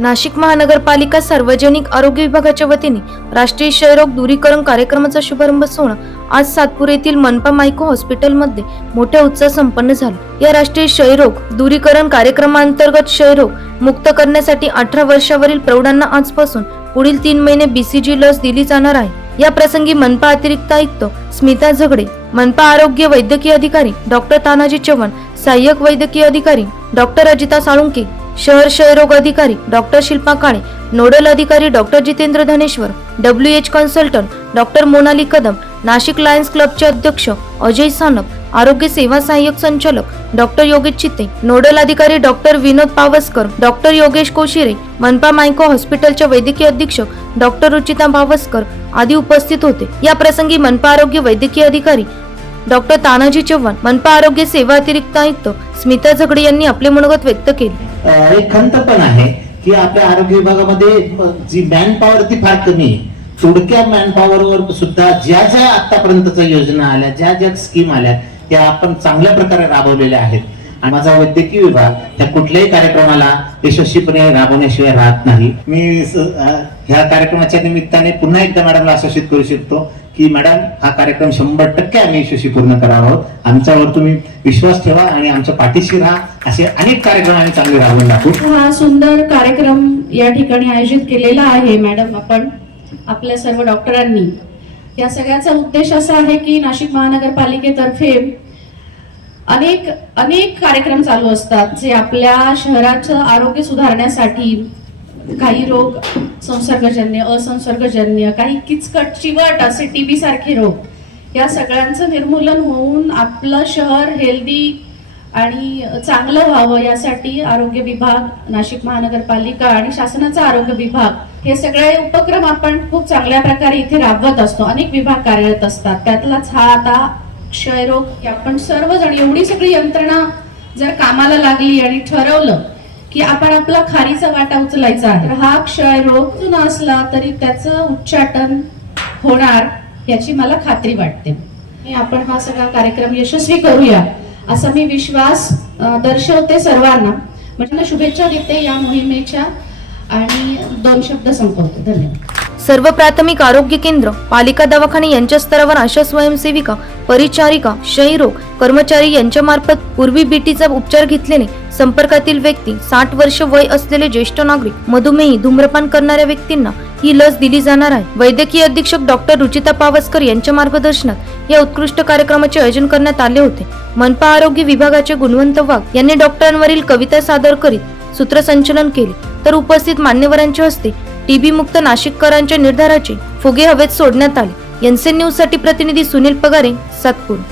नाशिक महानगरपालिका सार्वजनिक आरोग्य विभागाच्या वतीने राष्ट्रीय क्षयरोग दूरीकरण कार्यक्रमाचा शुभारंभ सोहळा आज सातपूर येथील मनपा मायको हॉस्पिटलमध्ये मोठ्या उत्साह संपन्न झाला. या राष्ट्रीय क्षयरोग दूरीकरण कार्यक्रमांतर्गत क्षयरोग मुक्त करण्यासाठी अठरा वर्षावरील प्रौढांना आजपासून पुढील तीन महिने बीसीजी लस दिली जाणार आहे. या प्रसंगी मनपा अतिरिक्त आयुक्त स्मिता झगडे मनपा आरोग्य वैद्यकीय अधिकारी डॉक्टर तानाजी चव्हाण सहाय्यक वैद्यकीय अधिकारी डॉक्टर अजिता साळुंके शहर क्षयरोग अधिकारी डॉक्टर शिल्पा काळे नोडल अधिकारी doctor Jitendra Dhaneshwar W H consultant doctor Monali Kadam Nashik Lions क्लबचे अध्यक्ष अजय सानप आरोग्य सेवा सहाय्यक संचालक डॉक्टर योगेश चित्ते नोडल अधिकारी डॉक्टर विनोद पावसकर डॉक्टर योगेश कोशिरे मनपा मायको हॉस्पिटलच्या वैद्यकीय अधीक्षक डॉक्टर रुचिता पावसकर आदी उपस्थित होते. या प्रसंगी मनपा आरोग्य वैद्यकीय अधिकारी डॉक्टर तानाजी चव्हाण मनपा आरोग्य सेवा अतिरिक्त आयुक्त स्मिता झगडे यांनी आपले मनोगत व्यक्त केले. एक खंत पण आहे की आपल्या आरोग्य विभागामध्ये जी मॅन पॉवर ती फार कमी आहे थोडक्या मॅन वर सुद्धा ज्या ज्या आतापर्यंतच्या योजना आल्या ज्या ज्या स्कीम आल्या त्या आपण चांगल्या प्रकारे राबवलेल्या आहेत. आणि माझा वैद्यकीय विभाग त्या कुठल्याही कार्यक्रमाला यशस्वीपणे राबवण्याशिवाय राहत नाही. मी ह्या कार्यक्रमाच्या निमित्ताने पुन्हा एकदा मॅडमला आश्वासित करू शकतो की मॅडम हा कार्यक्रम शंभर टक्के आम्ही यशस्वी पूर्ण करावा. आहोत आमच्यावर तुम्ही विश्वास ठेवा आणि आमच्या पाठीशी राहा. असे अनेक कार्यक्रम आम्ही चांगले राबवून दाखवू. हा सुंदर कार्यक्रम या ठिकाणी आयोजित केलेला आहे मॅडम. आपण आपल्या सर्व डॉक्टरांनी. या सगळ्याचा उद्देश असा आहे की नाशिक महानगरपालिकेतर्फे अनेक अनेक कार्यक्रम चालू असतात जे आपल्या शहराचं आरोग्य सुधारण्यासाठी काही रोग संसर्गजन्य असंसर्गजन्य काही किचकट चिवट असे टीबी सारखे रोग या सगळ्यांचं निर्मूलन होऊन आपलं शहर हेल्दी आणि चांगलं व्हावं यासाठी आरोग्य विभाग नाशिक महानगरपालिका आणि शासनाचा आरोग्य विभाग हे सगळे उपक्रम आपण खूप चांगल्या प्रकारे इथे राबवत असतो. अनेक विभाग कार्यरत असतात. त्यातलाच हा आता क्षयरोग आपण सर्वजण एवढी सगळी यंत्रणा जर कामाला लागली आणि ठरवलं की आपण आपला खारीचा वाटा उचलायचा आहे. तर हा क्षयरोग जुना असला तरी त्याचं उच्चाटन होणार याची मला खात्री वाटते. आपण हा सगळा कार्यक्रम यशस्वी करूया असा मी विश्वास दर्शवते सर्वांना. म्हणजे शुभेच्छा देते या मोहिमेच्या. आणि दोन शब्द संपवते. धन्यवाद. सर्व प्राथमिक आरोग्य केंद्र पालिका दवाखाने यांच्या स्तरावर आशा स्वयंसेविका परिचारिका क्षयरोग कर्मचारी यांच्या मार्फत पूर्वी बीटीचा उपचार घेतल्याने संपर्कातील व्यक्ती साठ वर्ष वय असलेले ज्येष्ठ नागरिक मधुमेही धूम्रपान करणाऱ्या व्यक्तींना ही लस दिली जाणार आहे. वैद्यकीय अधीक्षक डॉक्टर रुचिता पावसकर यांच्या मार्गदर्शनात या उत्कृष्ट कार्यक्रमाचे आयोजन करण्यात आले होते. मनपा आरोग्य विभागाचे गुणवंत वाघ यांनी डॉक्टरांवरील कविता सादर करीत सूत्रसंचलन केले. तर उपस्थित मान्यवरांच्या हस्ते टीबी मुक्त नाशिककरांच्या निर्धाराचे फुगे हवेत सोडण्यात आले. एनसीएन न्यूजसाठी प्रतिनिधी सुनील पगारे सातपूर.